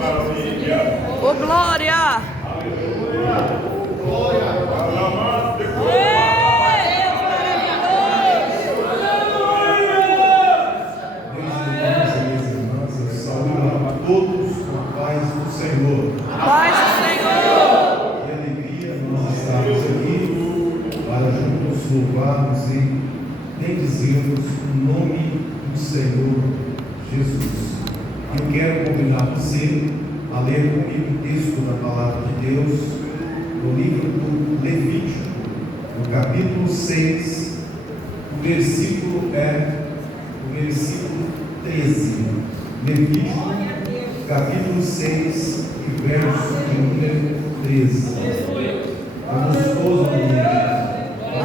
Ô, glória! Todos com a paz do Senhor. Paz do Senhor! Que alegria nós estarmos aqui para juntos louvarmos e bendizermos o nome do Senhor Jesus. Eu quero convidar você a ler comigo o texto da Palavra de Deus no livro do Levítico, no capítulo 6, o versículo 13. Levítico, capítulo 6, e verso de número 13. Vamos todos ler.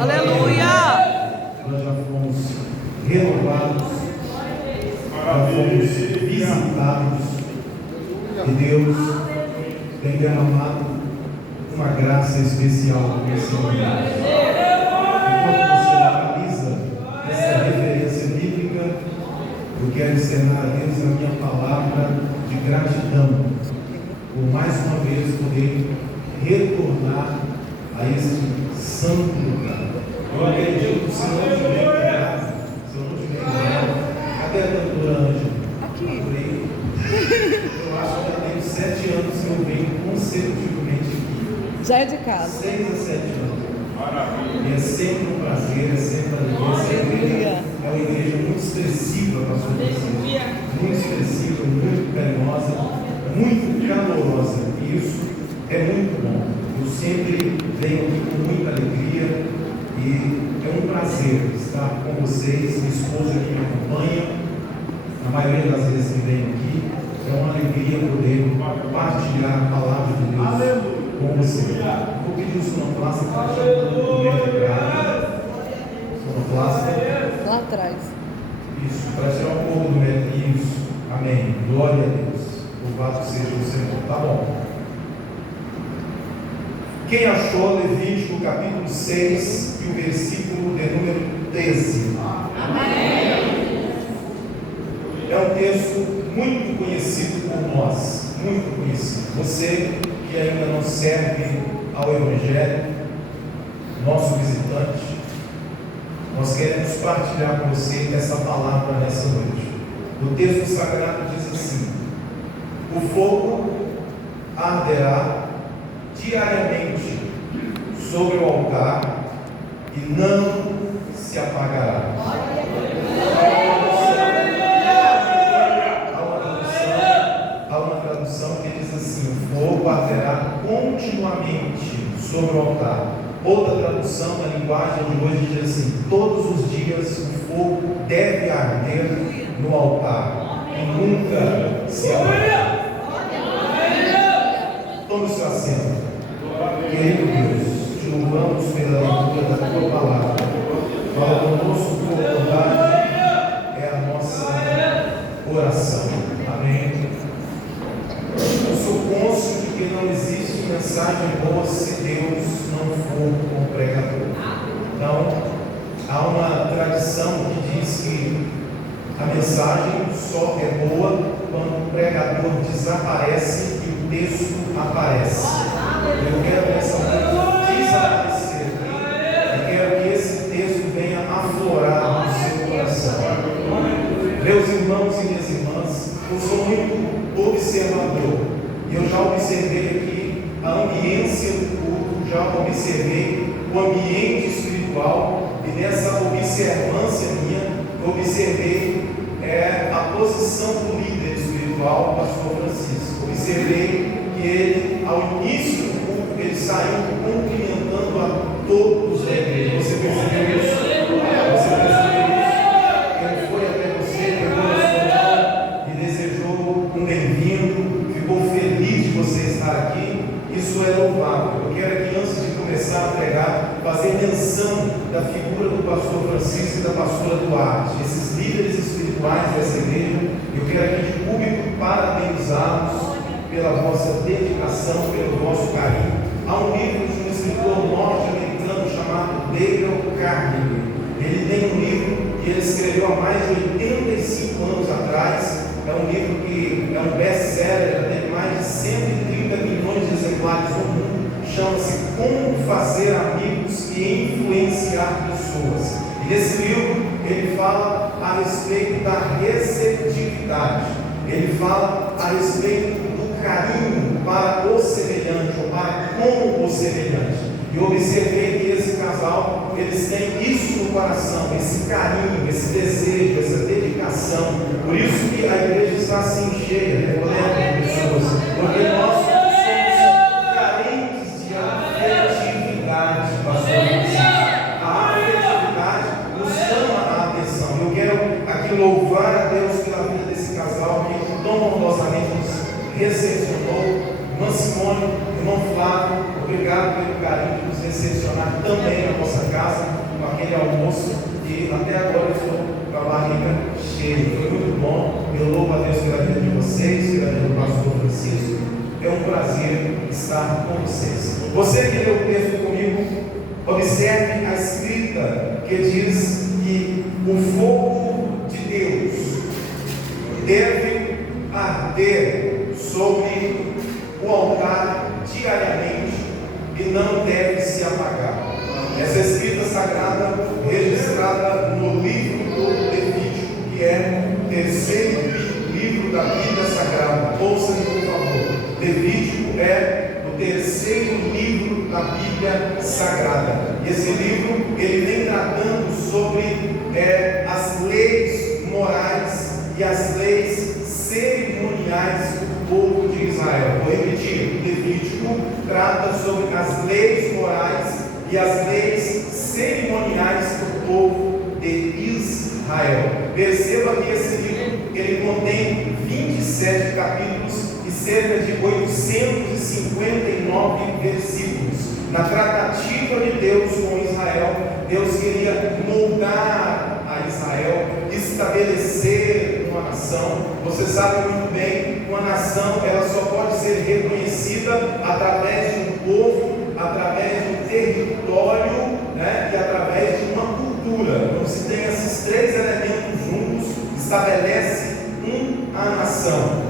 Aleluia! Nós já fomos renovados, já fomos visitados, e Deus tem derramado uma graça especial nesse momento. Enquanto você analisa essa referência bíblica, eu quero ensinar a Deus a minha palavra de gratidão, por mais uma vez poder retornar a esse santo lugar. Eu acredito que se não tiver cuidado, se eu não tiver cuidado, cadê a doutora Ângela? Aqui. Eu acho que já tenho 7 anos que eu venho consecutivamente aqui. Já é de casa. 6 a 7 anos. E é sempre um prazer, é sempre uma alegria. É uma igreja muito expressiva para a sua vida. Muito expressiva, muito carinhosa, muito calorosa. E isso é muito bom. Eu sempre venho aqui com muita alegria e é um prazer estar com vocês. Minha esposa que me acompanha, a maioria das vezes que vem aqui, é uma alegria poder partilhar a palavra de Deus com você. Vou pedir o sonoplasta para achar um documento gráfico. Sonoplasta. Lá atrás. Isso, para tirar um pouco do método. Isso. Amém. Glória a Deus. Louvado seja o Senhor. Tá bom. Quem achou Levítico capítulo 6 e o versículo de número 13? Amém. É um texto muito conhecido por nós. Muito conhecido. Você que ainda não serve ao Evangelho, nosso visitante, nós queremos partilhar com você essa palavra nessa noite. O texto sagrado diz assim: o fogo arderá diariamente sobre o altar e não se apagará. Há uma tradução que diz assim: o fogo arderá continuamente sobre o altar. Outra tradução, na linguagem de hoje, diz assim: todos os dias o fogo deve arder no altar e nunca se apagar. Tome o seu assento. Querido Deus, te louvamos pela leitura da tua palavra. Fala conosco com bondade, é a nossa oração. Amém. Eu sou cônscio de que não existe mensagem boa se Deus não for com o pregador. Então, há uma tradição que diz que a mensagem só é boa quando o pregador desaparece e o texto aparece. Eu quero nessa noite desaparecer aqui e quero que esse texto venha aflorar no seu coração. Meus irmãos e minhas irmãs, eu sou muito observador e eu já observei aqui a ambiência do culto, já observei o ambiente espiritual e nessa observância minha, eu observei a posição do líder espiritual, pastor Francisco. Observei que ele, ao início do culto, ele saiu cumprimentando a todos da igreja. Você percebeu isso? Você percebeu isso? Ele foi até você, pegou a sua mão e desejou um bem-vindo, ficou feliz de você estar aqui. Isso é louvável. Eu quero aqui, antes de começar a pregar, fazer menção da figura do pastor Francisco e da pastora Duarte, esses líderes espirituais dessa igreja. Eu quero aqui de público parabenizá-los pela vossa dedicação, pelo vosso carinho. Há um livro de um escritor norte-americano chamado Dale Carnegie. Ele tem um livro que ele escreveu há mais de 85 anos atrás. É um livro que é um best-seller, já tem mais E nesse livro ele fala a respeito da receptividade, ele fala a respeito do carinho para o semelhante, ou para com o semelhante. E eu observei que esse casal, eles têm isso no coração, esse carinho, esse desejo, essa dedicação. Por isso que a igreja está assim cheia, repleta de pessoas, porque nós somos carentes de afetividade, pastor. A afetividade nos chama a atenção. Eu quero aqui louvar a Deus pela vida desse casal que tão bondosamente nos recepcionou. Irmã Simone, irmão Flávio, obrigado pelo carinho de nos recepcionar também na nossa casa, com aquele almoço, e até agora eu estou com a barriga cheia. Foi muito bom. Eu louvo a Deus pela vida de vocês, pela vida do pastor Francisco. É um prazer estar com vocês. Você que leu o texto comigo, observe a escrita que diz que o fogo de Deus deve arder sobre o altar diariamente e não deve se apagar. Essa escrita sagrada registrada no livro do Levítico, que é o terceiro livro da Bíblia Sagrada. Ouça-me, por favor. Levítico é o terceiro livro da Bíblia Sagrada. E esse livro ele vem tratando sobre as leis morais e as leis cerimoniais do povo de Israel. Vou repetir: Levítico trata sobre as leis morais e as leis cerimoniais do povo de Israel. Perceba que esse livro ele contém 27 capítulos e cerca de 859 versículos. Na tratativa de Deus com Israel, Deus queria moldar a Israel, estabelecer uma nação. Você sabe muito bem, uma nação ela só pode ser reconhecida através de um povo, através de um território, e através de uma cultura. Então, se tem esses três elementos juntos, estabelece uma nação.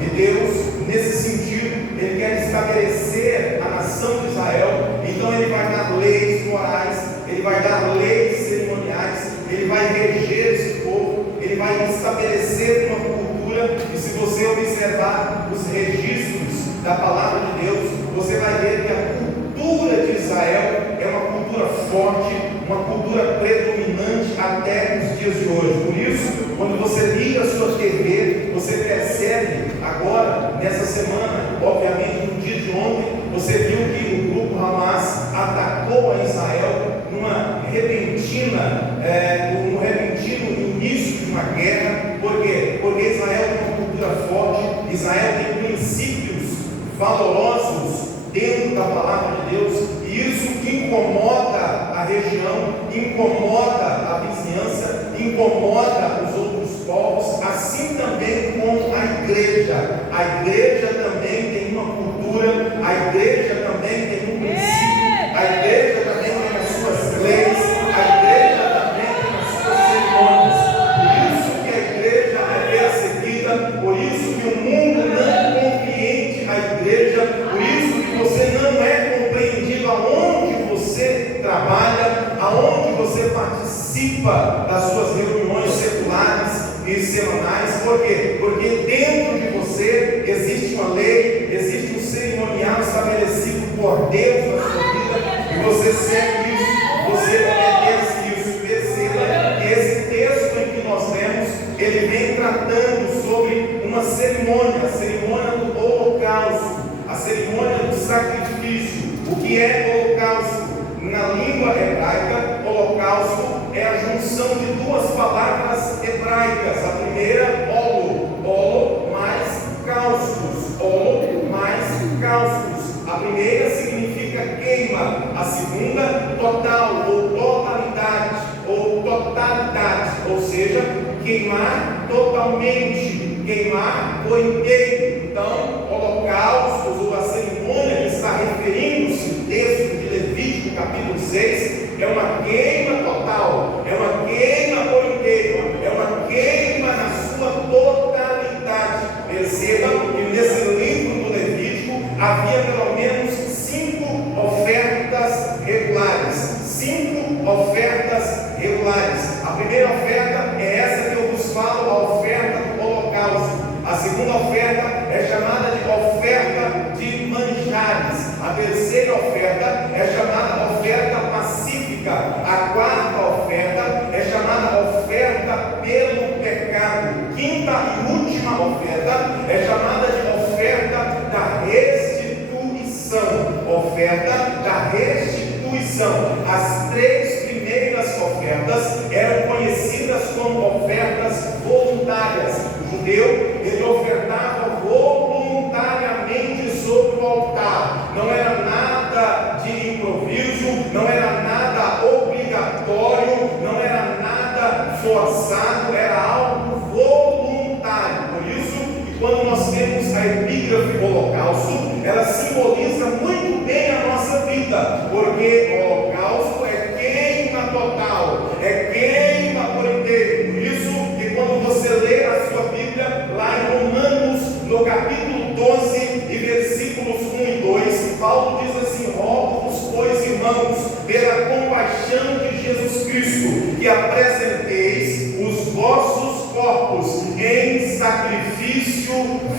E Deus, nesse sentido, Ele quer estabelecer a nação de Israel. Então Ele vai dar leis morais, Ele vai dar leis cerimoniais, Ele vai reger esse povo, Ele vai estabelecer uma cultura. E se você observar os registros da palavra de Deus, você vai ver que a cultura de Israel é uma cultura forte, uma cultura predominante até os dias de hoje. Por isso, quando você liga a sua TV, você percebe agora, nessa semana, obviamente no dia de ontem, você viu que o grupo Hamas atacou a Israel num repentino início de uma guerra. Por quê? Porque Israel tem uma cultura forte, Israel tem princípios valorosos dentro da palavra de Deus, e isso incomoda a região, incomoda a vizinhança, incomoda os outros povos, assim também com a igreja. A igreja também tem uma cultura, a igreja também tem um princípio, a igreja também tem as suas leis, a igreja também tem as suas cerimônias. Por isso que a igreja é perseguida, por isso que o mundo não compreende a igreja, por isso que você não é compreendido aonde você trabalha, aonde você participa das suas reuniões seculares e semanais. Por quê? Porque dentro de você existe uma lei, existe um cerimonial estabelecido por Deus na sua vida, e você segue isso, você obedece isso. Perceba que esse texto em que nós lemos, ele vem tratando sobre uma cerimônia, a cerimônia do holocausto, a cerimônia do sacrifício. O que é holocausto? Na língua hebraica, holocausto é a junção de duas palavras hebraicas. A primeira, holo mais cáusticos. Holo mais cáusticos. A primeira significa queima. A segunda, total ou totalidade. Ou seja, queimar totalmente, queimar por inteiro. Então, holocaustos, ou a cerimônia que está referindo-se no texto de Levítico capítulo 6, é uma queima total, é uma queima por inteiro, é uma queima na sua totalidade. Perceba que nesse livro do Levítico havia pelo menos 5 ofertas regulares, 5 ofertas regulares. A primeira oferta é essa que eu vos falo, a oferta do holocausto. A segunda oferta é chamada de oferta de manjares. A terceira oferta é chamada oferta pacífica. A quarta oferta é chamada oferta pelo pecado. Quinta e última oferta é chamada de oferta da restituição. Oferta da restituição. As três primeiras ofertas eram conhecidas como ofertas voluntárias. O judeu, ele ofertava voluntariamente sobre o altar. Não era nada de improviso, não era nada obrigatório, não era nada forçado, era algo voluntário. Por isso, quando nós temos a epígrafe holocausto, ela simboliza muito bem a nossa vida, porque o holocausto é queima total, é queima por inteiro. Por isso que quando você lê a sua Bíblia, lá em Romanos, no capítulo 12 e versículos 1 e 2, Paulo diz assim: rogo-vos, pois, irmãos, pela compaixão de Jesus Cristo, que apresenteis os vossos corpos em sacrifício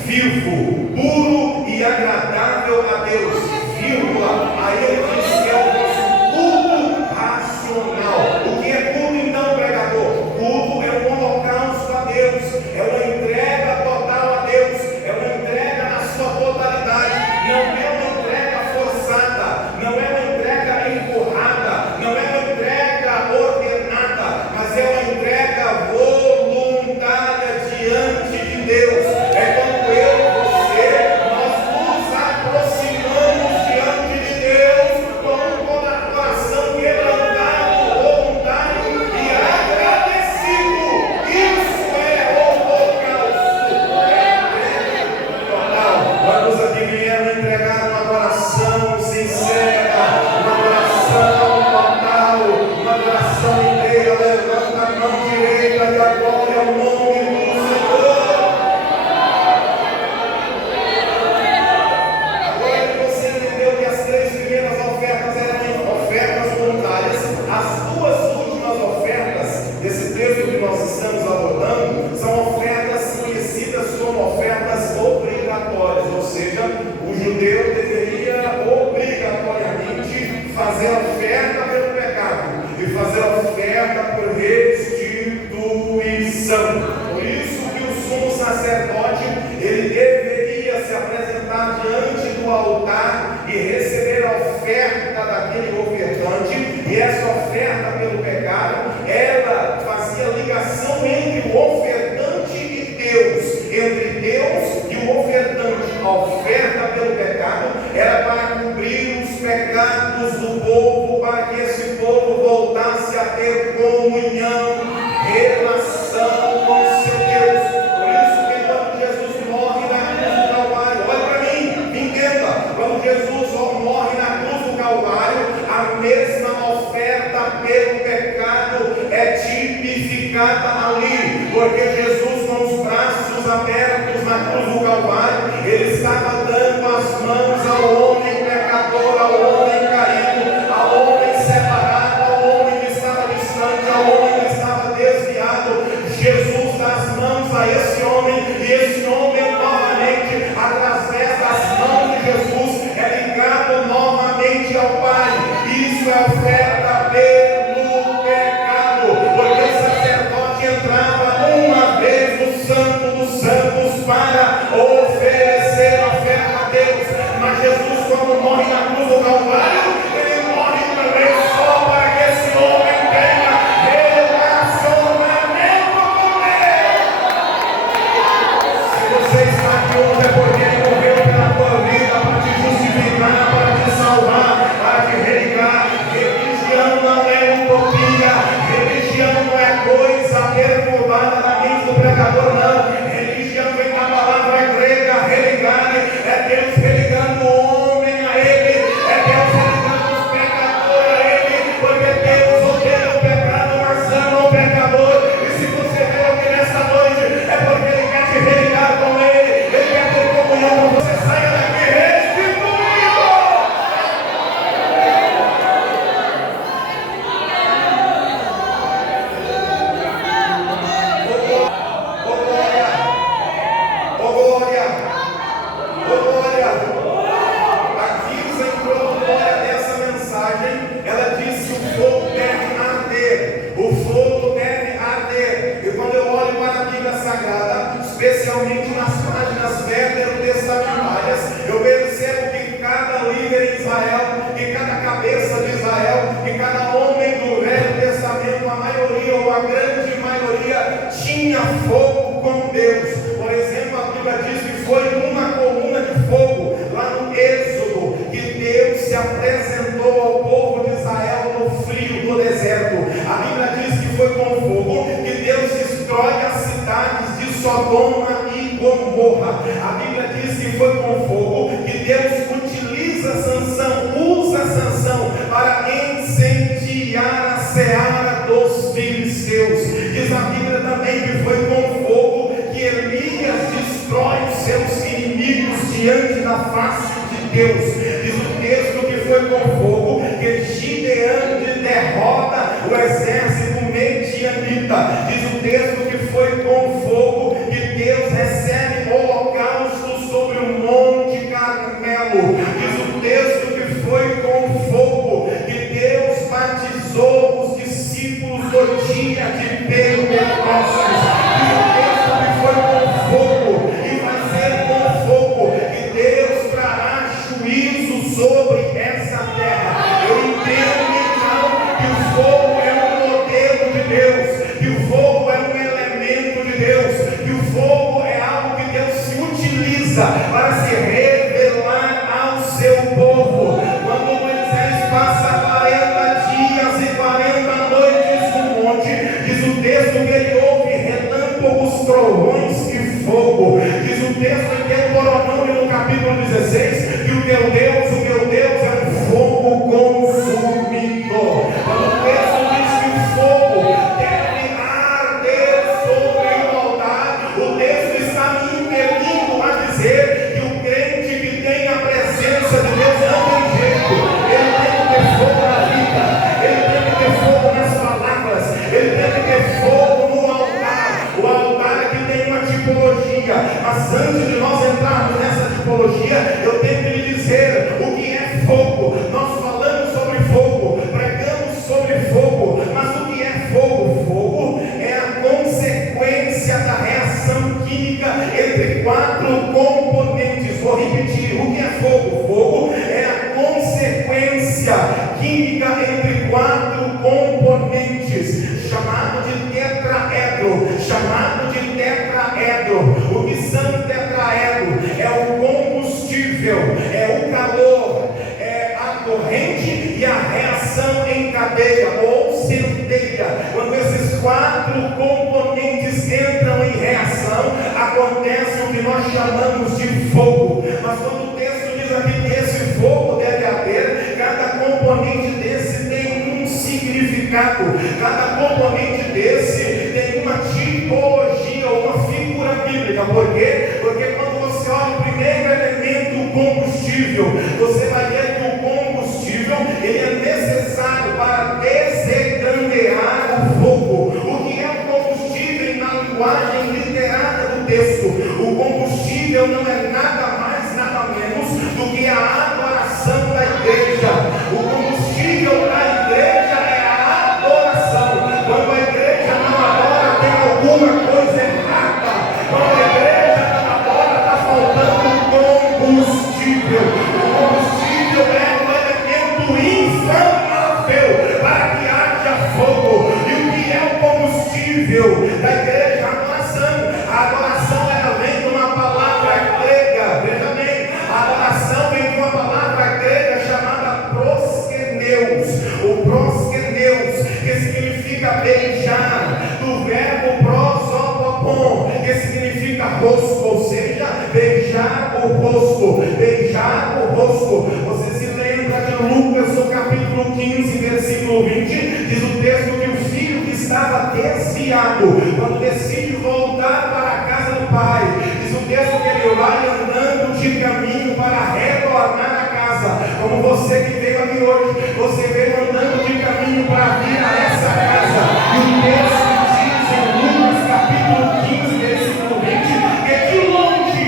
vivo, puro e agradável a Deus, vírgula, aí ele diz que é o nosso culto racional. O que é culto então, pregador? Culto é um holocausto a Deus, é uma entrega total a Deus, é uma entrega na sua totalidade, não é uma entrega forçada, não é uma entrega empurrada, não é uma entrega ordenada, mas é uma entrega voluntária diante de Deus. É quando eu e você, nós nos aproximamos diante de Deus com um coração quebrantado, voluntário e agradecido. Isso é holocausto. Quantos aqui vieram entregar uma adoração sincera, uma adoração total, uma adoração inteira? Levanta a mão direita e adore ao nome do Senhor. Agora que você entendeu que as três primeiras ofertas eram ofertas voluntárias, as duas últimas ofertas desse texto que nós estamos abordando são ofertas conhecidas como ofertas obrigatórias, ou seja, o judeu deveria obrigatoriamente fazer oferta pelo pecado e fazer oferta por restituição. Por isso que o sumo sacerdote, ele deveria se apresentar diante do altar e receber a oferta daquele ofertante, e essa oferta pelo pecado, ela fazia ligação entre o ofertante e Deus, entre Deus e o ofertante. A oferta pelo pecado era para cobrir os pecados do povo, para que esse povo voltasse a ter comunhão, relação com o seu Deus. Por isso que quando Jesus morre na cruz do Calvário, olha para mim, me entenda, quando Jesus morre na cruz do Calvário, a mesma oferta pelo pecado é tipificada ali, porque Jesus, com os braços abertos na cruz do Calvário, ele estava dando as mãos ao homem pecador, ao homem caído, ao homem separado, ao homem que estava distante, ao homem que estava desviado. Jesus dá as mãos a esse homem, e esse homem novamente, através das mãos de Jesus, é ligado novamente ao Pai. Isso é oferta pelo pecado, porque o sacerdote entrava uma vez no Santo dos Santos para oferecer oferta a Deus, mas Jesus, quando morre na cruz do Calvário, ele morre também só para que esse homem tenha relacionamento com Deus. Se você está aqui hoje é porque ele morreu pela tua vida, para te justificar, para te salvar, para te religar. Religião não é utopia, religião não é coisa perturbada na mente do pregador, não. Religião vem da palavra glória! Oh glória! Aqui a introdutória dessa mensagem, ela diz que o fogo deve arder. O fogo deve arder. E quando eu olho para a Bíblia Sagrada, especialmente nas páginas veterotestamentárias, eu percebo que cada líder em Israel, que cada cabeça de Israel, que cada homem do Velho Testamento, a maioria ou a grande maioria, tinha fogo com Deus. Por exemplo, a Bíblia diz que foi uma coluna de fogo lá no Êxodo que Deus se apresentou ao povo de Israel no frio do deserto. A Bíblia diz que foi com fogo que Deus destrói as cidades de Sodoma e Gomorra. A Bíblia diz que foi com fogo que Deus utiliza Sansão para incendiar a seara dos filisteus. Diz a Bíblia também que foi com fogo que Elias destrói os seus inimigos diante da face de Deus. Diz o texto que foi com fogo que Gideão derrota o exército medianita. Diz o texto que foi com fogo que Deus recebe holocausto sobre o Monte Carmelo. Diz o texto que foi com fogo que Deus batizou os discípulos do dia de Pentecostes. Diz o texto que foi com fogo e vai ser com fogo que Deus trará juízo sobre essa terra. Eu entendo então que o fogo é um modelo de Deus, que o fogo é um elemento de Deus, que o fogo é algo que Deus se utiliza para se revelar ao seu povo. Quando Moisés passa 40 dias e 40 noites no monte, diz o texto que ele ouve relâmpagos, trovões e fogo. Diz o texto em Deuteronômio no capítulo 16 que o meu Deus é um fogo consumidor. Quando o texto diz que o fogo deve arder sobre o altar, o texto está me impelindo a dizer que o crente que tem a presença de Deus não tem jeito. Ele tem que ter fogo na vida, ele tem que ter fogo nas palavras, ele tem que ter fogo no altar. O altar aqui tem uma tipologia, mas antes de nós entrarmos nessa tipologia, eu tenho que lhe dizer o que é fogo. Nós falamos sobre fogo, pregamos sobre fogo, mas o que é fogo? Fogo é a consequência da reação química entre 4 componentes. Vou repetir, o que é fogo? Fogo é a consequência química entre 4 componentes, chamado de tetraedro. O que são tetraedro? É o combustível, é o calor, é a corrente e a reação em cadeia ou centelha. Quando esses 4 componentes entram em reação, acontece o que nós chamamos de fogo. Mas quando o texto diz aqui que esse fogo deve haver, cada componente desse tem um significado, cada componente desse tem uma tipologia ou uma figura bíblica. Por quê? Porque quando você olha o primeiro elemento, o combustível, você vai ver que o combustível ele é necessário para desencandear o fogo. O que é o combustível na linguagem literária do texto? O combustível não é nada mais, nada menos do que a adoração da igreja. O combustível da igreja é a adoração. Quando a igreja não adora, tem alguma coisa errada. Quando a igreja não adora, está faltando combustível. O combustível é um elemento inflamável para que haja fogo. E o que é o combustível da igreja? A adoração. A adoração ela vem de uma palavra grega. Veja bem, a adoração vem de uma palavra grega chamada proskeneus. O proskeneus, que significa beijar, do verbo prosopopon, que significa rosto, ou seja, beijar o rosto. Beijar o rosto. Você se lembra de Lucas no capítulo 15, versículo 20, diz o texto que o filho que estava desviado, quando decide voltar para a casa do pai, diz o texto que ele vai andando de caminho para retornar a casa. Como você que veio aqui hoje, você veio andando de caminho para vir a essa casa. E o texto diz em Lucas capítulo 15, versículo 20, que de longe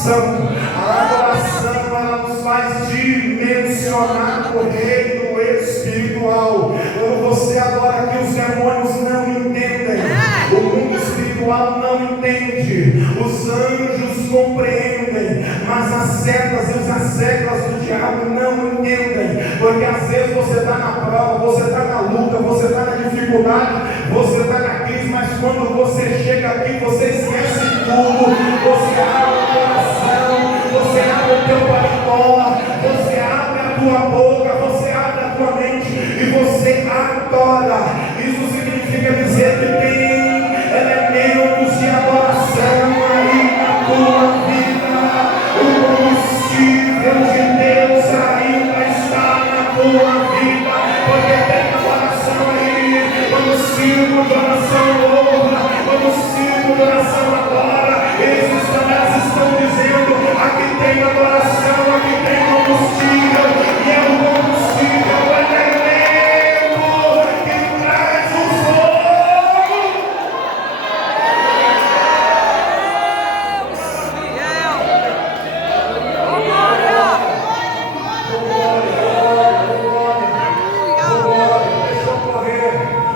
Santo. A adoração, ela nos faz dimensionar o reino espiritual. Quando você adora aqui, os demônios não entendem, o mundo espiritual não entende, os anjos compreendem, mas as setas e os asseclas do diabo não entendem, porque às vezes você está na prova, você está na luta, você está na dificuldade, você está na crise, mas quando você chega aqui, você esquece tudo, você abre o coração, você abre o teu paletó, você abre a tua boca, você abre a tua mente e você adora. Isso significa dizer que tem elementos de adoração aí na tua vida. O combustível de Deus ainda está na tua vida, porque tem adoração aí. Quando o círculo de oração louva, quando o círculo de oração adora, elas estão dizendo: aqui tem adoração, aqui tem combustível, e é o combustível, o elemento que traz o fogo. Deus fiel. Oh, glória. Deixa eu correr.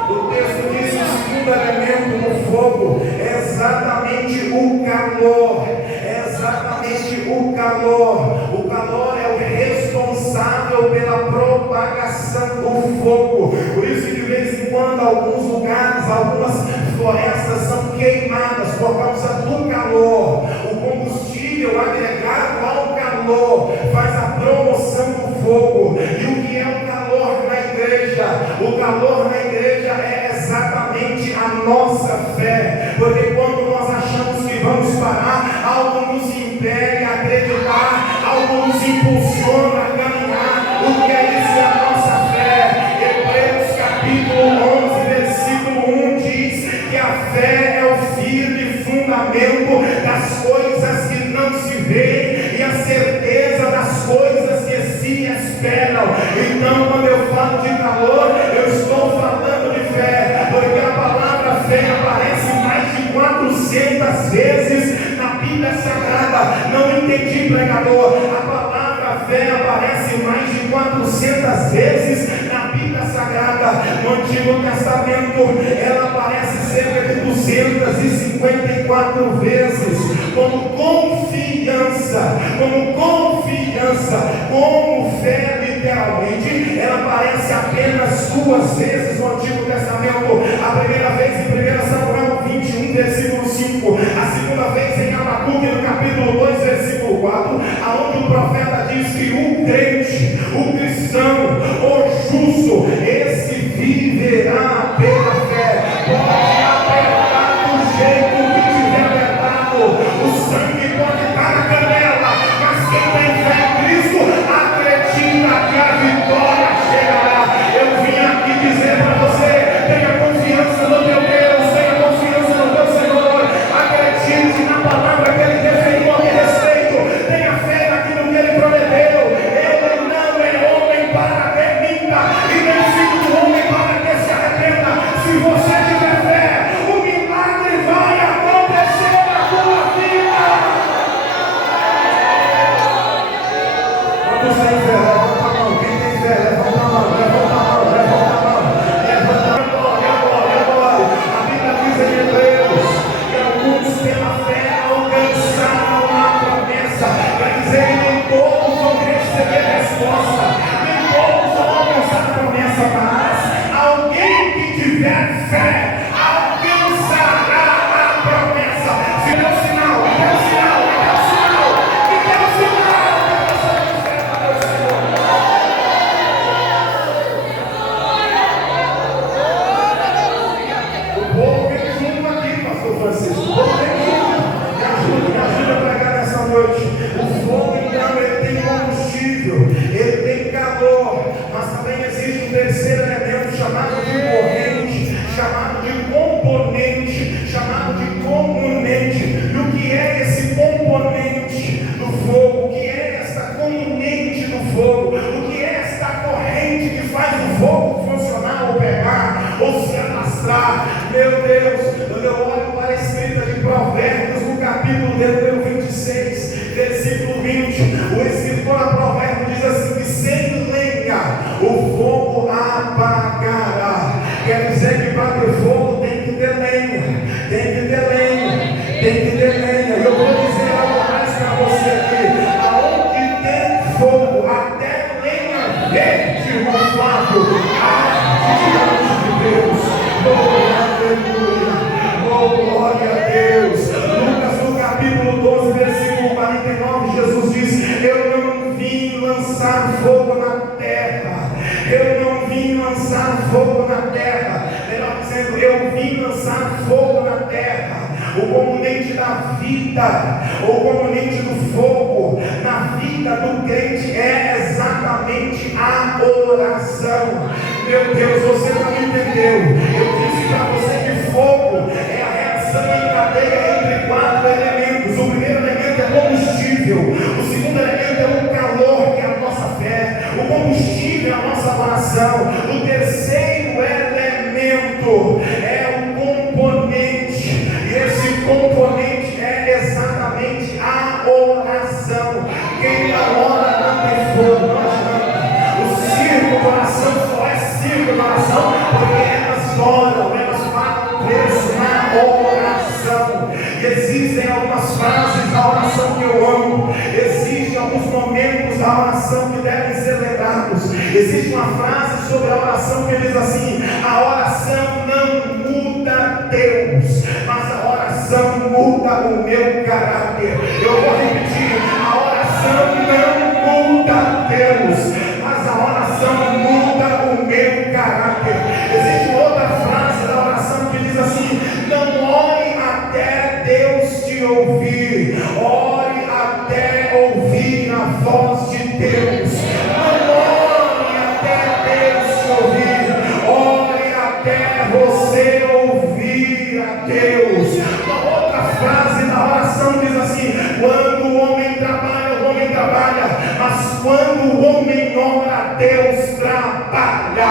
O texto diz que o segundo elemento no fogo é exatamente o calor. É exatamente o calor. O calor é o responsável pela propagação do fogo. Por isso que de vez em quando alguns lugares, algumas florestas são queimadas por causa do calor. O combustível agregado ao calor faz a promoção do fogo. E o que é o calor na igreja? O calor na igreja é exatamente a nossa fé, porque quando nós achamos que vamos parar, algo nos impele a acreditar, algo nos impulsiona a caminhar. O que é isso? É a nossa fé. Hebreus capítulo 11, versículo 1 diz que a fé é o firme fundamento das coisas que não se veem e a certeza das coisas que se esperam. Então, quando eu falo de calor, eu estou falando de fé, porque a palavra fé aparece mais de 400 vezes na Bíblia Sagrada. Não entendi, pregador. A palavra fé aparece mais de 400 vezes na Bíblia Sagrada. No Antigo Testamento ela aparece cerca de 254 vezes como confiança, como fé. Literalmente, ela aparece apenas 2 vezes no Antigo Testamento. A primeira vez em 1 Samuel 21, versículo 5. A segunda vez em Abacuque, no capítulo 2, versículo 4, aonde o profeta diz que o crente, o cristão, o justo, esse viverá pela fé. Pode apertar do jeito que tiver apertado, o sangue pode estar na canela, mas quem tem fé em Cristo acredita que a vitória chegará. Eu vim aqui dizer para você: tenha confiança no teu Deus, tenha confiança no teu Senhor, acredite na palavra que Ele definiu a teu respeito, tenha fé naquilo que Ele prometeu. Ele não é homem para que minta, e nem filho do homem para que se arrependa. Se você tiver fé, o milagre vai acontecer na tua vida. Quantos têm fé? Levanta a mão. Quem tem fé? Levanta a mão. Levanta a mão. Levanta a mão. Levanta a mão. Agora. A Bíblia diz em Hebreus que alguns pela fé alcançaram a promessa. Quer dizer que nem todos vão receber resposta, nem todos vão alcançar a promessa, mas alguém que tiver fé alcançará a promessa. Se der o sinal, me dê o sinal, me dê o sinal, me dê o sinal. O povo vem junto aqui, pastor Francisco. O povo vem junto. Me ajuda a pregar nessa noite. O fogo, então, ele tem combustível, ele tem calor, mas também existe um terceiro elemento chamado de corrente, chamado de componente, chamado de componente. E o que é esse componente do fogo? O que é essa componente do fogo? O que é esta corrente que faz o fogo funcionar ou pegar ou se alastrar? Meu Deus, quando eu olho para a escrita de Provérbios no capítulo de número 26, 20, o escritor a Provérbio diz assim: que sem lenha o fogo apagará. Quer dizer que para ter fogo tem que ter lenha, tem que ter lenha, tem que ter lenha. E eu vou dizer algo mais para você aqui: aonde tem fogo, até lenha verde, irmão Flávio, diante de Deus. Oh, aleluia, oh, glória a Deus. Lucas no capítulo 12, versículo 49, Jesus diz: eu não vim lançar fogo na terra, eu não vim lançar fogo na terra. Melhor dizendo, eu vim lançar fogo na terra. O componente da vida, o componente do fogo na vida do crente é exatamente a oração. Meu Deus, você não entendeu. Eu disse para você que fogo é a reação em cadeia entre 4 elementos. O primeiro elemento é combustível, o segundo elemento é o calor, que é a nossa fé, o combustível é a nossa oração, o terceiro elemento é o componente, e esse componente é exatamente a oração. Quem não ora não tem fogo, não adianta. O circo de oração só é circo de oração porque elas oram, elas pagam preço na oração. E existem algumas frases da oração que eu amo, existem alguns momentos da oração que devem ser lembrados. Existe uma frase sobre a oração que diz assim: a oração não muda Deus, mas a oração muda o meu caráter. Eu vou repetir: a oração não muda Deus, mas a oração muda o meu caráter. Existe outra frase da oração que diz assim: não ore até Deus te ouvir, ore até ouvir a voz de Deus. Não ore até Deus te ouvir, ore até você ouvir a Deus. Uma outra frase da oração diz assim: quando o homem trabalha, mas quando o homem ora, Deus trabalha.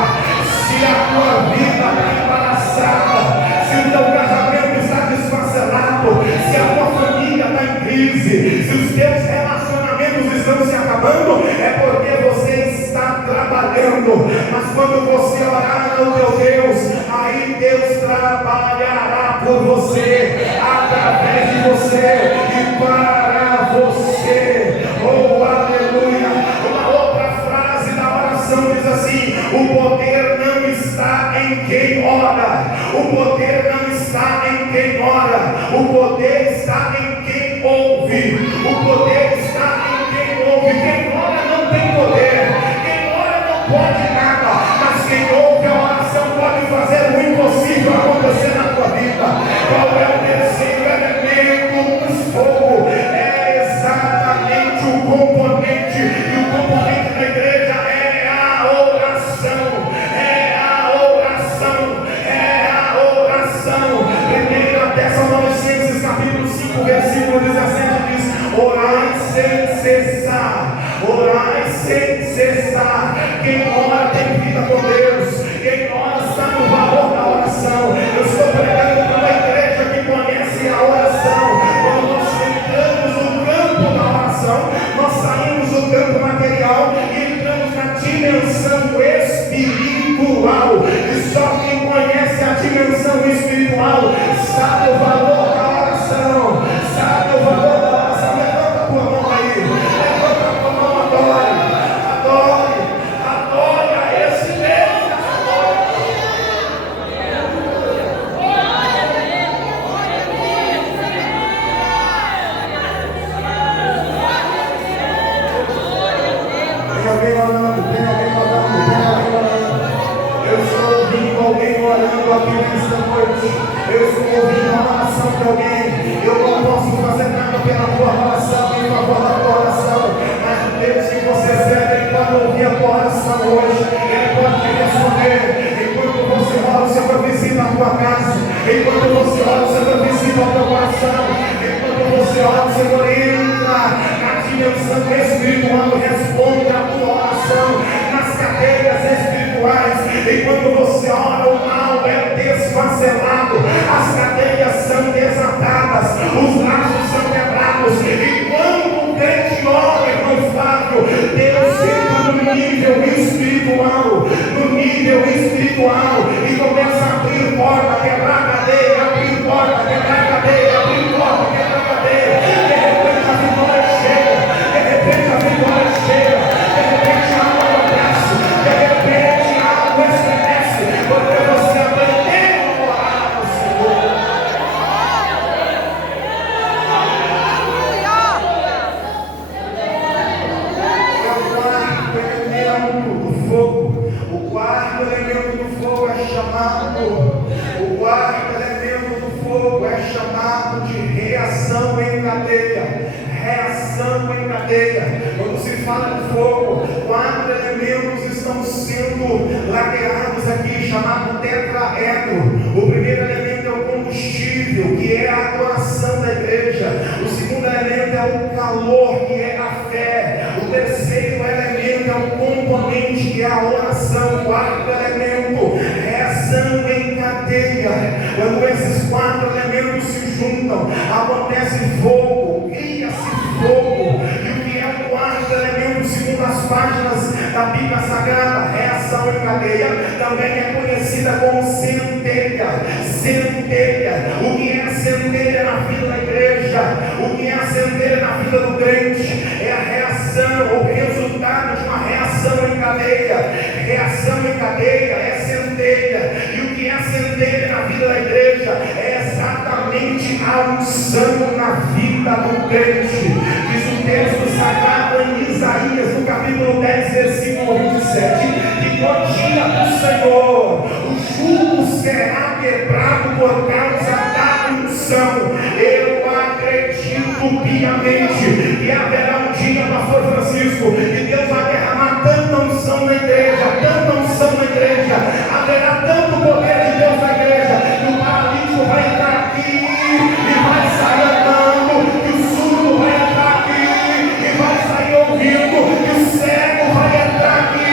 Se a tua vida está embaraçada, se o teu casamento está desfacelado, se a tua família está em crise, se os teus relacionamentos estão se acabando, é porque você está trabalhando. Mas quando você orar ao teu Deus, aí Deus trabalhará por você, através de você e para você. Oh, aleluia. Uma outra frase da oração diz assim: o poder não está em quem ora, o poder não está em quem ora, o poder está em quem ouve, o poder está em quem ouve. Quem ora não tem poder, quem ora não pode nada, mas quem ouve a oração pode fazer o impossível acontecer na tua vida. Qual é o terceiro elemento do fogo? É exatamente o componente, e o componente da igreja é a oração, é a oração, é a oração. 1 Tessalonicenses capítulo 5, versículo 17 diz: orai sem cessar, orai sem cessar. Quem ora tem vida com Deus, quem ora sabe o valor da oração. Eu estou pregando para uma igreja que conhece a oração. Quando nós entramos no campo da oração, nós saímos do campo material e entramos na dimensão espiritual. E só quem conhece a dimensão espiritual sabe o valor da oração, sabe o valor da oração. Levanta a tua mão aí, levanta a tua mão, adore, adore, adore a esse Deus da cadeia. Reação em cadeia. Quando se fala de fogo, 4 elementos estão sendo laqueados aqui, chamado tetraedro. O primeiro elemento é o combustível, que é a adoração da igreja. O segundo elemento é o calor, que é a fé. O terceiro elemento é o componente, que é a oração. O quarto elemento, reação em cadeia. Quando esses 4 elementos se juntam, acontece fogo, cria-se fogo. E o que é o quarto elemento, segundo as páginas da Bíblia Sagrada? Reação em cadeia também é conhecida como centelha. Centelha. O que é a centelha na vida da igreja? O que é a centelha na vida do crente? É a reação, o resultado de uma reação em cadeia. Reação em cadeia é centelha. E o que é a centelha na vida da igreja? É exatamente a unção na vida do crente. Diz o texto sagrado em Isaías, no capítulo 10, versículo 27, que no dia do Senhor o jugo será quebrado por causa da unção. Eu acredito piamente que haverá um dia, pastor Francisco, que Deus vai derramar tanta unção na igreja, tanta unção na igreja, haverá tanto poder de Deus na igreja, que o paralítico vai entrar aqui e vai sair andando, que o surdo vai entrar aqui e vai sair ouvindo, que o cego vai entrar aqui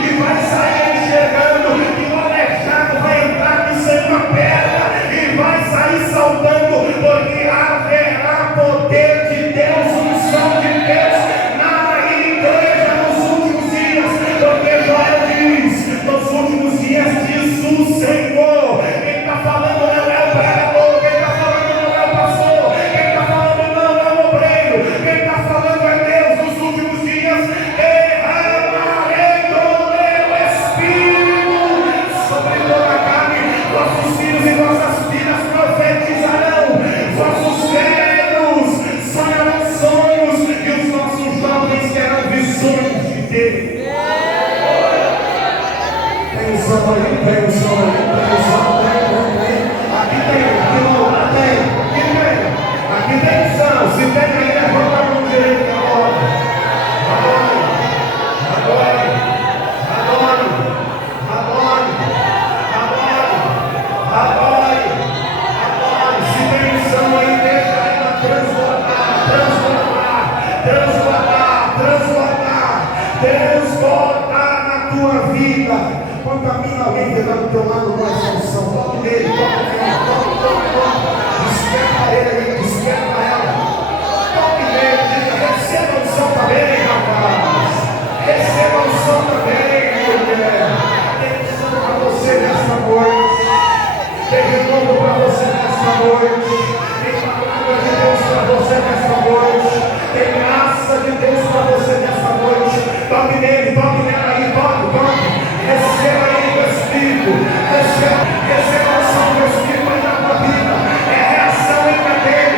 e vai sair enxergando, que o aleijado vai entrar aqui sem uma perna e vai sair saltando, porque haverá poder de Deus, unção de Deus na igreja nos últimos dias, porque Joel diz, nos últimos dias diz o Senhor. Quem está falando não é o pregador, quem está falando não é o pastor, quem está falando não é o obreiro, quem está falando é Deus. Nos últimos dias derramarei do meu Espírito sobre toda a carne, vossos filhos e vossas filhas profetizarão, vossos velhos sonharão sonhos, e os nossos jovens terão visões de Deus. Tem um som aí, tem um som aí, tem um som, tem. Aqui tem, aqui não, aqui tem som. Se tem aí, levanta a mão direita agora. Adore. Se tem som aí, deixa ela transbordar na tua vida. Contamina alguém que está do teu lado com essa unção. Toque nele, toque. Desperta ele aí, desperta ela. Toque nele, diga, receba a unção também, rapaz. Receba a unção também, mulher. Tem unção para você nessa noite. Tem renovo para você nessa noite. Tem palavra de Deus para você nessa noite. Tem graça de Deus para você nessa noite. Toque nele, toque nela aí, toque. Receba aí o Espírito. Receba a unção do Espírito aí na tua vida. É reação em cadeia.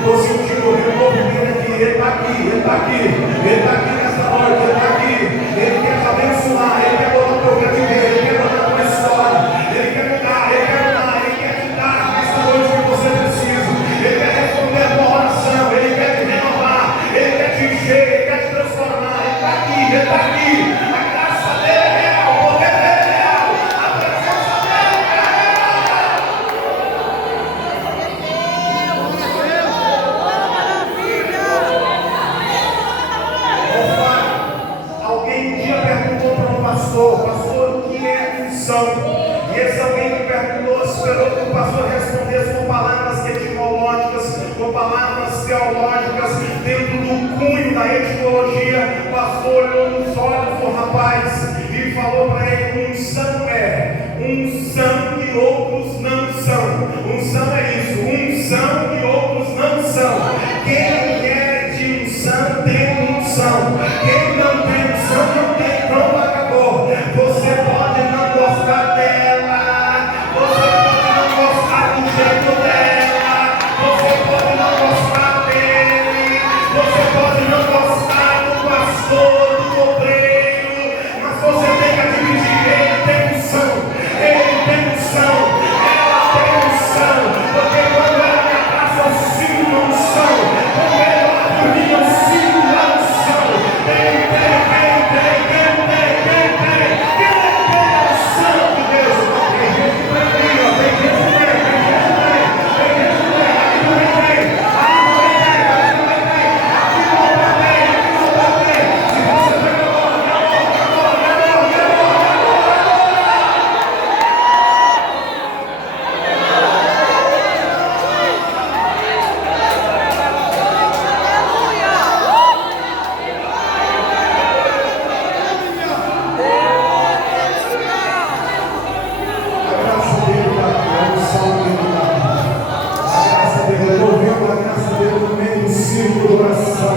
Estou sentindo o movimento aqui. Ele está aqui, Ele está aqui. Ele está aqui nessa noite, Ele está aqui. Ele quer te abençoar, Ele quer botar o teu cativeiro, Ele quer botar a tua história. Ele quer mudar, Ele quer mudar, Ele quer te dar nessa noite o que você precisa. Ele quer responder a tua oração, Ele quer te renovar, Ele quer te encher, Ele quer te transformar. Ele está aqui, Ele está aqui. A graça dele é real, o poder dele é real, a presença dele é real. Alguém um dia perguntou para um pastor, o que é unção? E esse alguém que perguntou esperou que o pastor respondesse com palavras etimológicas, com palavras teológicas, dentro do cunho da etimologia. O pastor olhou nos olhos do rapaz e falou para ele: unção é unção e outros não são. Unção é isso, unção e outros não são. Quem é de unção tem unção. Quem não tem unção não tem, pronto, acabou. Você pode não gostar dela, você pode não gostar do jeito dela, você pode não gostar dele, você pode não gostar do pastor, do obreiro, mas você tem que admitir: ele tem unção, ele tem unção, ela tem unção, porque quando ela me abraça eu sinto uma unção, quando ele olha por mim eu sinto uma unção. Quem tem a unção de Deus? Tem gente que tem, ó, tem gente que tem, tem gente que tem, tem gente que tem, aqui também tem, aqui também tem, aqui também tem, aqui não tem, aqui não tem. Se você tem agora. A graça dele está aqui, a unção dele está aqui. A graça dele, eu estou vendo a graça dele no meio do círculo do coração.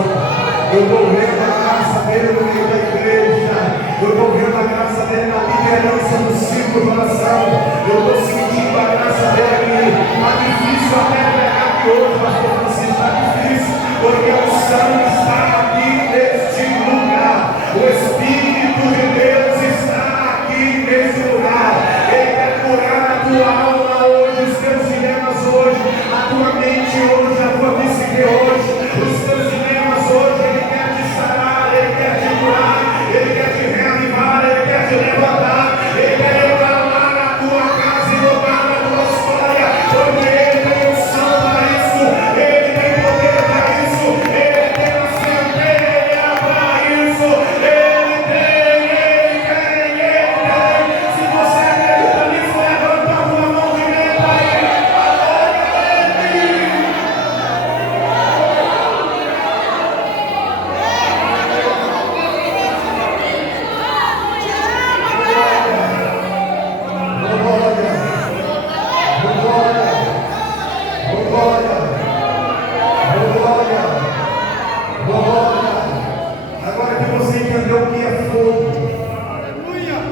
Eu estou vendo a graça dele no meio da igreja. Eu estou vendo a graça dele na liderança do círculo do coração. Eu estou sentindo a graça dele aqui. Está difícil até pegar aqui hoje, pastor Francisco, está difícil, porque a unção está aqui neste lugar. O Espírito de Deus está aqui nesse lugar. Ele quer curar a tua alma hoje, os teus dilemas hoje, a tua mente hoje, a tua psique hoje, os teus dilemas hoje. Ele quer te sarar, Ele quer te curar, Ele quer te reavivar, Ele quer te levantar, Ele quer levantar a tua casa e mudar a tua história, porque Ele tem unção para isso, Ele tem poder para isso, Ele tem a centelha para isso, Ele tem. Se você acredita nisso, levanta a tua mão direita aí. Agora que você entendeu o que é fogo,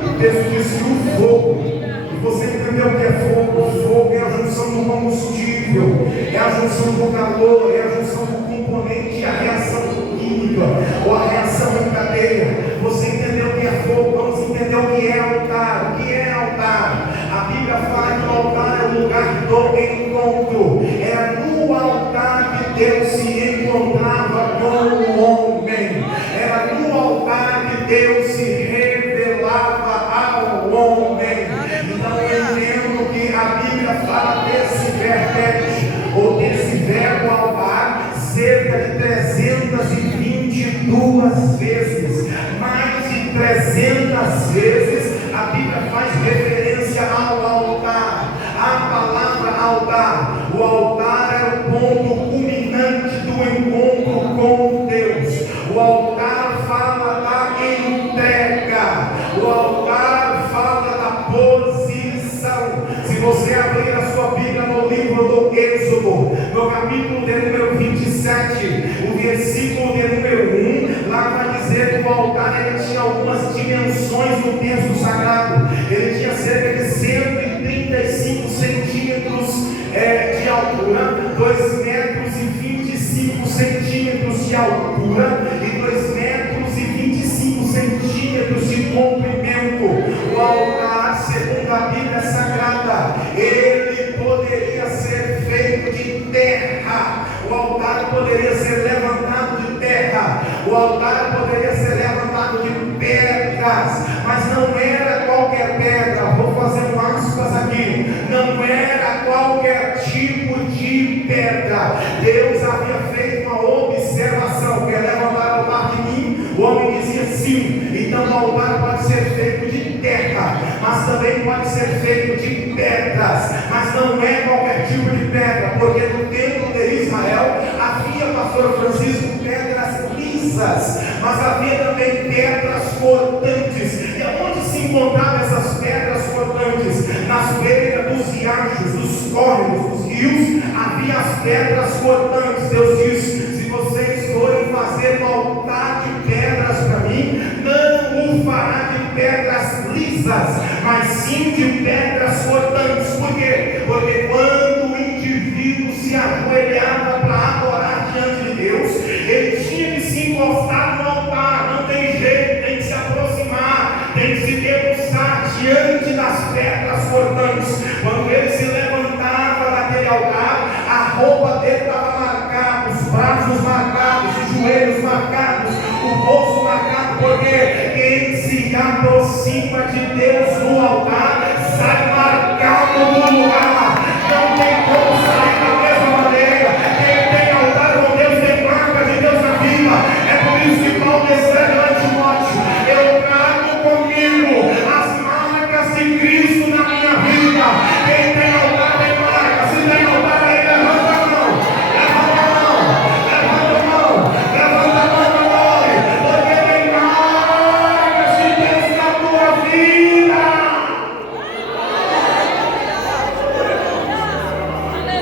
o texto diz que o fogo, e você entendeu o que é fogo? O fogo é a junção do combustível, é a junção do calor, é a junção do componente, a reação química, ou a reação em cadeia. Você entendeu o que é fogo? Vamos entender o que é altar. O que é altar? A Bíblia fala que o altar é o lugar do encontro. Era no altar que Deus se encontrava com o homem. Era no altar que Deus se revelava ao homem. Então eu entendo que a Bíblia fala desse verbete, ou desse verbo altar, cerca de 322 vezes. Mais de 300 vezes a Bíblia faz referência ao altar. A palavra altar, o altar é o ponto culminante do encontro com Deus. O altar fala da entrega, o altar fala da posição. Se você abrir a sua Bíblia no livro do Êxodo, no capítulo de número 27, o versículo de número 1, lá vai dizer que o altar ele tinha algumas dimensões no texto sagrado. Ele tinha cerca de 135 centímetros de altura, 2 metros e 20 centímetros de altura e 2 metros e 25 centímetros de comprimento. O altar, segundo a Bíblia Sagrada, ele poderia ser feito de terra. O altar poderia ser levantado de terra. O altar poderia ser levantado de pedras, mas não era qualquer pedra. Vou fazer um aspas aqui. Não era qualquer tipo de pedra. Deus havia feito uma observação: quer levantar o altar de mim? O homem dizia sim. Então o altar pode ser feito de terra, mas também pode ser feito de pedras. Mas não é qualquer tipo de pedra, porque no templo de Israel havia, pastor Francisco, pedras lisas, mas havia também pedras cortantes. E onde se encontravam essas pedras cortantes? Nas beiras dos riachos, dos córregos, dos rios, havia as pedras cortantes. Deus diz: se vocês forem fazer um altar de pedras para mim, não o fará de pedras lisas, mas sim de pedras cortantes. Por quê? Porque quando o indivíduo se ajoelhava para adorar diante de Deus, ele tinha que se encostar no altar. Não tem jeito, tem que se aproximar, tem que se debruçar diante das pedras cortantes. Quando ele se levantava daquele altar, a roupa dele estava marcada, os braços marcados, os joelhos marcados, o bolso marcado, porque quem se aproxima de Deus no altar sai marcado no lugar. Não tem como sair da mesma maneira. Quem tem altar com Deus tem marca de Deus na vida. É por isso que Paulo escreve lá em Timóteo: eu trago comigo as marcas de Cristo na minha vida. Quem tem altar tem marca. Se tem altar aí, levanta a mão. Levanta a mão. Levanta a mão. Levanta a mão e glória. Porque tem marcas de Deus na tua vida.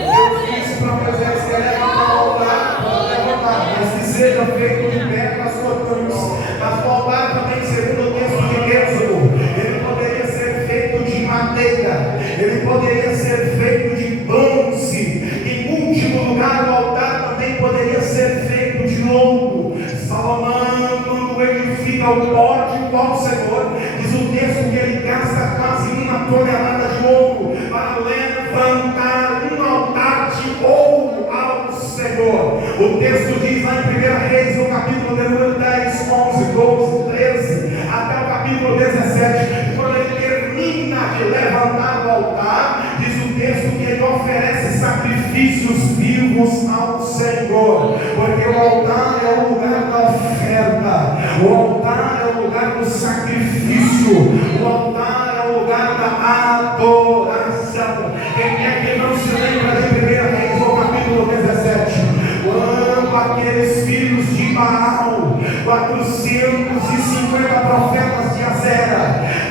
Deus disse para Moisés: quer levantar o altar, pode levantar, mas que seja feito de pedras cortantes. Mas o altar também, segundo o texto de Êxodo, ele poderia ser feito de madeira, ele poderia ser feito de bronze. Em último lugar, o altar também poderia ser feito de ouro. Salomão, quando edifica o pórtico ao Senhor, diz o texto que ele gasta quase 1 tonelada de ouro para levantar um altar de ouro ao Senhor. O texto diz lá em 1 Reis, no capítulo de número 10, 11, 12, 13, até o capítulo 17, quando ele termina de levantar o altar, diz o texto que ele oferece sacrifícios vivos ao Senhor, porque o altar é o lugar da oferta, o altar é o lugar do sacrifício, o altar é o lugar da adoração. Quem é que não se lembra de 1 Reis, no capítulo 17, quando aqueles filhos de Baal, 450 profetas de Azera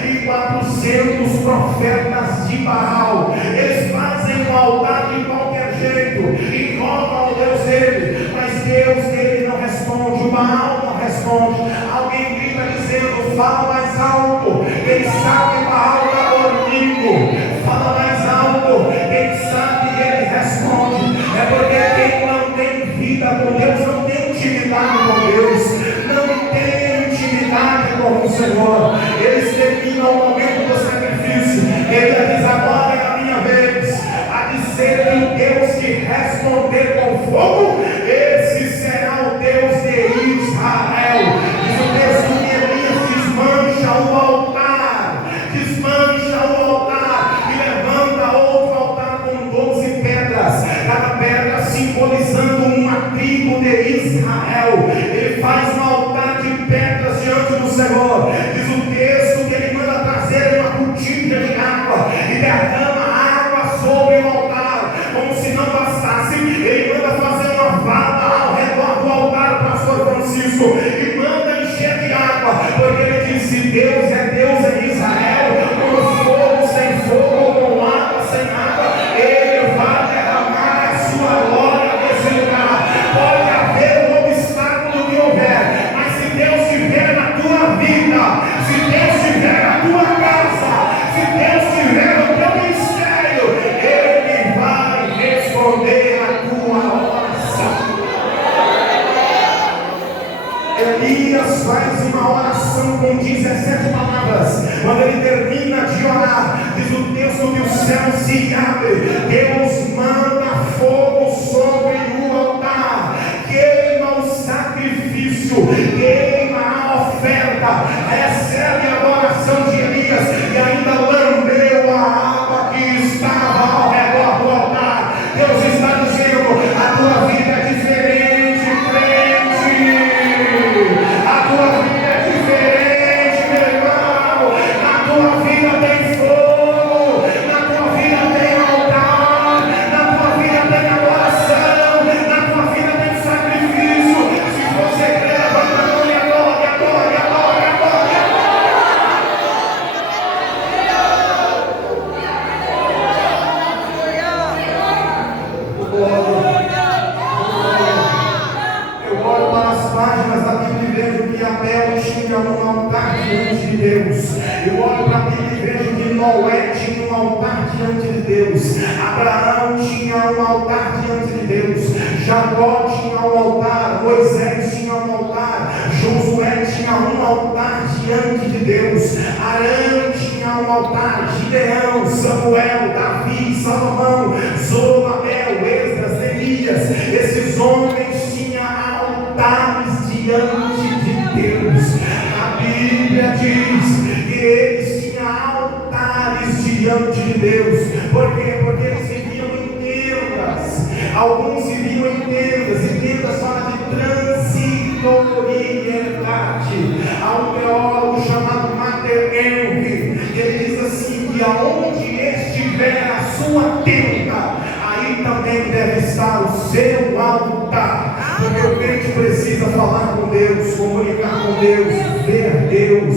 e 400 profetas de Baal, eles fazem um altar de qualquer jeito, invocam ao Deus dele, mas Deus dele não responde, o Baal não responde. Alguém grita dizendo: fala mais alto. Quem sabe Baal está dormindo? Fala mais alto. Quem sabe ele responde. É porque quem não tem vida com Deus não tem intimidade com Deus, não tem intimidade com o Senhor. Eles terminam o momento do sacrifício, ele diz: agora é a minha vez. A dizer que o Deus que responder com fogo, esse será o Deus de Israel. Diz o texto que Elias desmancha o altar e levanta outro altar com 12 pedras, cada pedra simbolizando uma tribo de Israel. Ele faz um altar de pedras diante do Senhor. Diz o texto que ele manda trazer uma botija de água e derrama água sobre o altar. Como se não bastasse, ele Jeremias faz uma oração com 17 palavras. Quando ele termina de orar, diz o texto que o céu se abre, Deus manda fogo sobre o altar, queima o sacrifício, queima a oferta, recebe a adoração de Elias e ainda lambeu a água que estava ao redor do altar. Deus está dizendo: a tua vida é diferente, crente. A tua vida é diferente, meu irmão. Na tua vida tem fogo, na tua vida tem altar, na tua vida tem adoração, na tua vida tem sacrifício. Se você crê, levanta a mão e adore, adore, adore, adore, Eu olho para as páginas da Bíblia e vejo que Abel tinha um altar diante de Deus. Eu olho para a Bíblia e vejo que Noé tinha um altar diante de Deus. Abraão tinha um altar diante de Deus. Jacó tinha um altar. Moisés tinha um altar. Josué tinha um altar diante de Deus. Arão tinha um altar. Gideão, Samuel, Davi, Salomão, Zorobabel, Esdras, Elias. Esses homens tinham altares diante de Deus. A Bíblia diz que eles tinham altares diante de Deus. Por quê? Porque eles viviam em tendas. Alguns viviam em tendas, e tendas fala de transitoriedade. Há um teólogo chamado Mater Henry, que ele diz assim: que aonde estiver a sua tenda, aí também deve estar o seu altar. Porque o crente precisa falar com Deus, comunicar com Deus, ver Deus,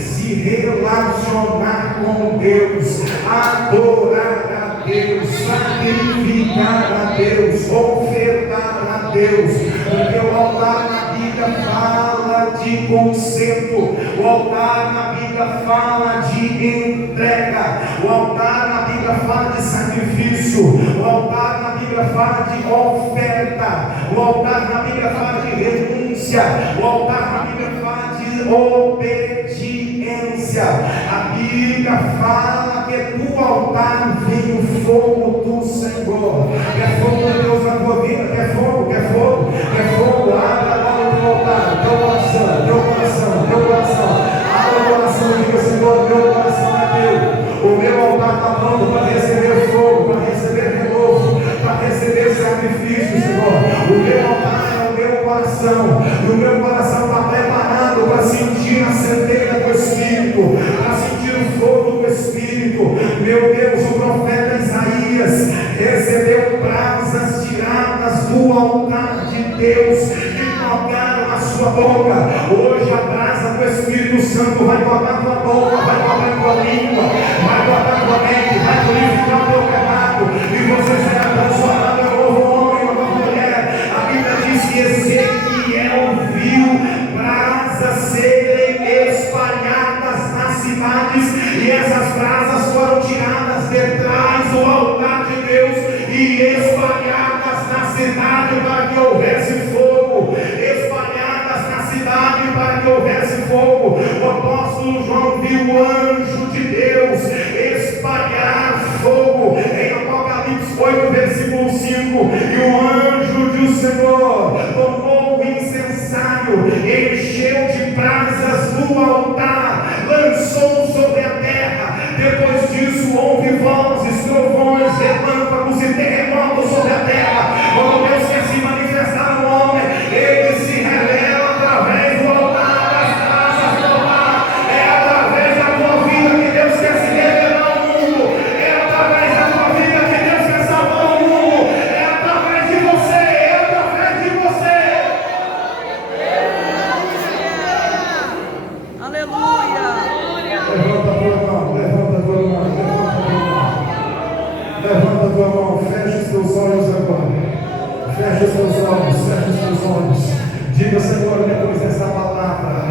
se relacionar com Deus, adorar a Deus, sacrificar a Deus, ofertar a Deus. Porque o altar na Bíblia fala de conserto, o altar na Bíblia fala de entrega, o altar na Bíblia fala de sacrifício, o altar na Bíblia fala de oferta, o altar na Bíblia fala de renúncia, o altar na Bíblia fala de obediência. A Bíblia fala que do altar vem o fogo do Senhor. Quer fogo de Deus na tua vida? Quer fogo? Quer fogo? Quer fogo? Abra agora o teu altar, teu coração, teu coração, teu coração. Abra o coração e diga: Senhor, meu coração é teu. O meu altar está pronto para receber fogo, para receber renovo, para receber sacrifício, Senhor. O meu altar é o meu coração, e o meu coração está preparado para sentir a centelha do Espírito, para sentir o fogo do Espírito. Meu Deus, o profeta Isaías recebeu brasas tiradas do altar de Deus e tocaram a sua boca. Hoje a brasa do Espírito Santo vai tocar tua boca, vai tocar tua língua, vai tocar tua mente, vai purificar o teu pecado, e você será transformado em um novo homem, uma nova mulher. A Bíblia diz que Ezequiel viu brasas serem espalhadas nas cidades, e essas brasas foram tiradas de trás do altar de Deus e espalhadas na cidade para que houvesse fogo, espalhadas na cidade para que houvesse fogo. O apóstolo João viu o anjo de Deus espalhar fogo em Apocalipse 8, versículo 5. E o anjo do Senhor tomou o incensário, encheu de brasas no altar, lançou sobre a terra. Depois disso houve vozes, trovões, relâmpagos e terremotos sobre a terra. Quando Deus quer se manifestar no homem, ele se revela através do altar, das brasas do altar. É através da tua vida que Deus quer se revelar ao mundo. É através da tua vida que Deus quer salvar o mundo. É através de você, é através de você. Aleluia! Levanta a tua mão, levanta a tua mão, levanta a tua mão. Levanta a tua mão, fecha os teus olhos agora. Fecha os teus olhos, fecha os teus olhos. Diga: Senhor, depois desta palavra.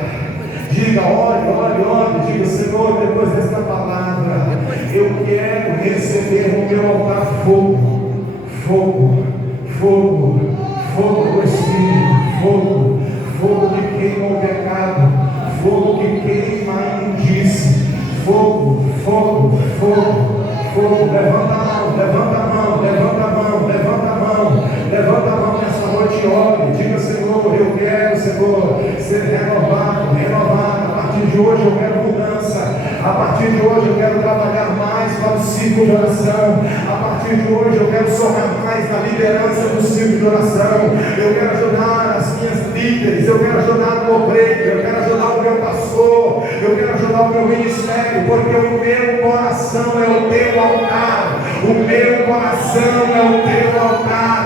Diga: ore, diga: Senhor, depois desta palavra, eu quero receber no meu altar fogo, fogo, fogo, fogo do Espírito, fogo, fogo que queima o pecado, fogo que queima a imundície. Fogo, fogo, fogo, fogo. Levanta a mão, levanta a mão, levanta a mão, levanta a mão, levanta a mão nessa noite, olhe, diga: Senhor, eu quero, Senhor, ser renovado, renovado. A partir de hoje eu quero mudança. A partir de hoje eu quero trabalhar mais para o ciclo de oração. A partir de hoje eu quero somar mais na liderança do ciclo de oração. Eu quero ajudar as minhas líderes, eu quero ajudar o obreiro, eu quero ajudar o meu pastor, eu quero ajudar o meu ministério, porque o meu coração é o teu altar. O meu coração é o teu altar.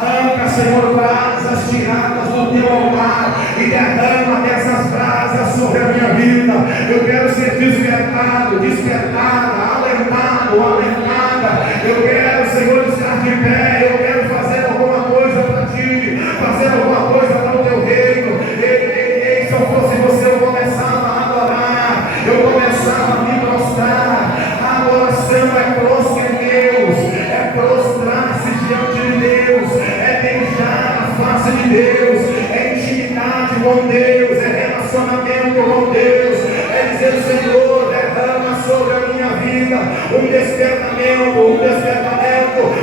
Arranca, Senhor, brasas tiradas do teu altar e derrama dessas brasas sobre a minha vida. Eu quero ser despertado, despertada, alertado, alertada. Eu quero, Senhor, estar de pé. Eu quero fazer alguma coisa para ti, fazer alguma coisa para o teu reino. Ei, se eu fosse você, eu começava a adorar, eu começava a me prostrar. A adoração é prostrar em Deus, é prostrar-se diante de Deus, é beijar a face de Deus, é intimidade com Deus, é relacionamento com Deus, é dizer: Senhor, derrama sobre a minha vida um despertamento,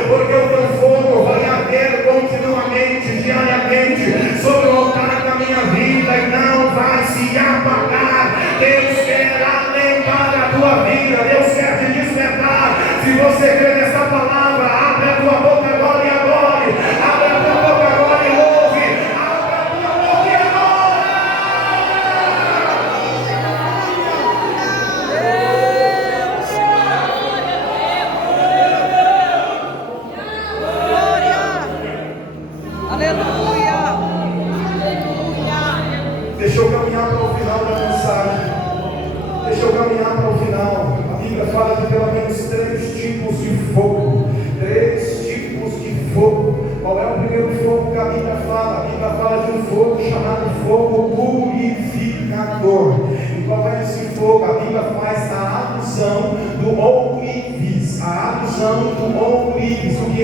porque o teu fogo vai arder continuamente, diariamente, sobre o altar da minha vida e não vai se apagar. Deus quer alentar a tua vida, Deus quer te despertar. Se você crê nessa palavra, abre a tua boca agora e adore. Abre a tua boca agora e ouve. Abre a tua boca e adore. Aleluia. Deixa eu caminhar para o final da mensagem. Deixa eu caminhar para o final. A Bíblia fala de pelo menos 3 tipos de fogo. 3 tipos de fogo. Qual é o primeiro fogo que a Bíblia fala? A Bíblia fala de um fogo chamado fogo purificador. E qual é esse fogo? A Bíblia faz a alusão do ourives. A alusão do ourives. O que